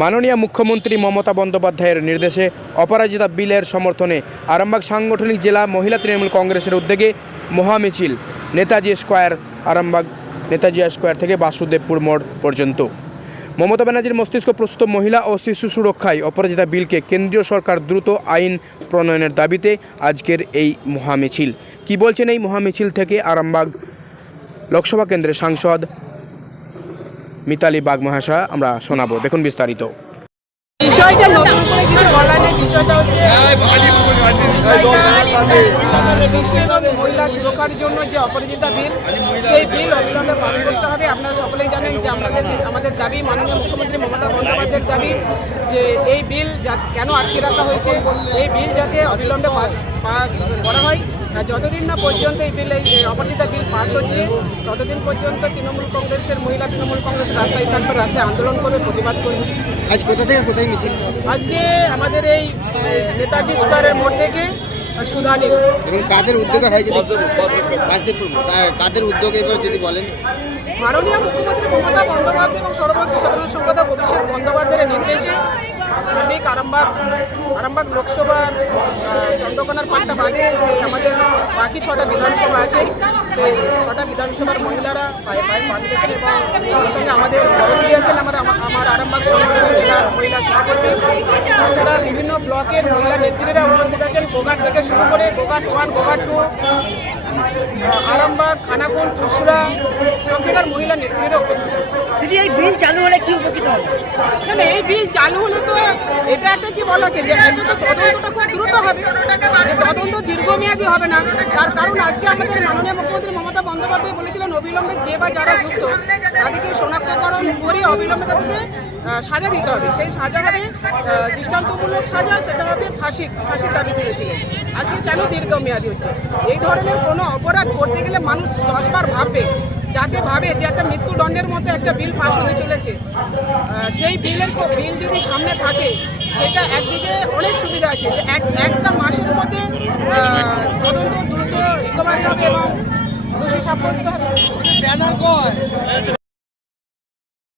মাননীয় মুখ্যমন্ত্রী মমতা বন্দ্যোপাধ্যায়ের নির্দেশে অপরাজিতা বিলের সমর্থনে আরামবাগ সাংগঠনিক জেলা মহিলা তৃণমূল কংগ্রেসের উদ্যোগে মহামিছিল নেতাজি স্কোয়ার, আরামবাগ নেতাজি স্কোয়ার থেকে বাসুদেবপুর মোড় পর্যন্ত। মমতা ব্যানার্জির মস্তিষ্ক প্রস্তুত মহিলা ও শিশু সুরক্ষায় অপরাজিতা বিলকে কেন্দ্রীয় সরকার দ্রুত আইন প্রণয়নের দাবিতে আজকের এই মহামিছিল। কি বলছেন এই মহামিছিল থেকে আরামবাগ লোকসভা কেন্দ্রের সাংসদ মিতালি বাগ মহাশয়, আমরা শোনাবো, দেখুন বিস্তারিত। বিষয়টা নতুন করে কিছু বলা নেই। বিষয়টা হচ্ছে মহিলা সুরক্ষার জন্য যে অপরাজিতা বিল, সেই বিল অবিলম্বে পাস করতে হবে। আপনারা সকলেই জানেন যে আমাদের দাবি, মাননীয় মুখ্যমন্ত্রী মমতা বন্দ্যোপাধ্যায়ের দাবি যে এই বিল কেন আটকে রাখা হয়েছে, এই বিল যাতে অবিলম্বে পাস করা হয়। যতদিন না পর্যন্ত এই বিল, এই অপরাজিতা বিল পাস হচ্ছে, ততদিন পর্যন্ত তৃণমূল কংগ্রেসের মহিলা তৃণমূল কংগ্রেস রাস্তায় থাকবে, রাস্তায় আন্দোলন করবে, প্রতিবাদ করবে। আজ কোথা থেকে কোথায় মিছিল? আজকে আমাদের এই নেতাজি স্কোয়ারের মোড় থেকে সুধানী। এবং কাদের উদ্যোগে হয় যদি কাদের উদ্যোগে এবার যদি বলেন? মাননীয় মুখ্যমন্ত্রী মমতা বন্দ্যোপাধ্যায় এবং সর্বভারতীয় সাধারণ সম্পাদক অভিষেক বন্দ্যোপাধ্যায়ের নির্দেশে শ্রমিক আরামবাগ লোকসভার চন্দ্রকোনার পাট্টা বাদে যে আমাদের বাকি 6টা বিধানসভা আছে, সেই 6টা বিধানসভার মহিলারা পায়ে পায়ে পা দিয়েছেন এবং এর সঙ্গে আমাদের করণীয় আছেন আমার আরামবাগ সাংগঠনিক জেলার মহিলা সভাপতি, তাছাড়া বিভিন্ন ব্লকের মহিলা নেত্রীরা উপস্থিত আছেন। গোঘাট থেকে শুরু করে গোঘাট 1, গোঘাট 2, আরামবাগ, খানাকুল, পুরসুরা সব জায়গার মহিলা নেত্রীরা উপস্থিত আছে। দিদি, এই বিল চালু হলে কি উপকৃত হবে? না, এই বিল চালু হলে তো এটা একটা কি বলা আছে যে এটা তো তদন্তটা খুব দ্রুত হবে, তদন্ত দীর্ঘমেয়াদী হবে না। তার কারণ আজকে আমাদের মাননীয় মুখ্যমন্ত্রী মমতা বন্দ্যোপাধ্যায় বলেছিলেন অবিলম্বে যে বা যারা যুক্ত তাদেরকে শনাক্তকরণ করে অবিলম্বে তাদেরকে সাজা দিতে হবে। সেই সাজা হবে দৃষ্টান্তমূলক সাজা, সেটা হবে ফাঁসির দাবিতে এসেছে। আজকে কেন দীর্ঘমেয়াদী হচ্ছে? এই ধরনের কোনো অপরাধ করতে গেলে মানুষ 10 বার ভাববে, যাতে ভাবে যে একটা মৃত্যুদণ্ডের মতো একটা বিল পাস হতে চলেছে। সেই বিল যদি সামনে থাকে, সেটা একদিকে অনেক সুবিধা আছে যে একটা মাসের মধ্যে তদন্ত দ্রুত রিকভারি হবে এবং দোষী সাব্যস্ত হবে।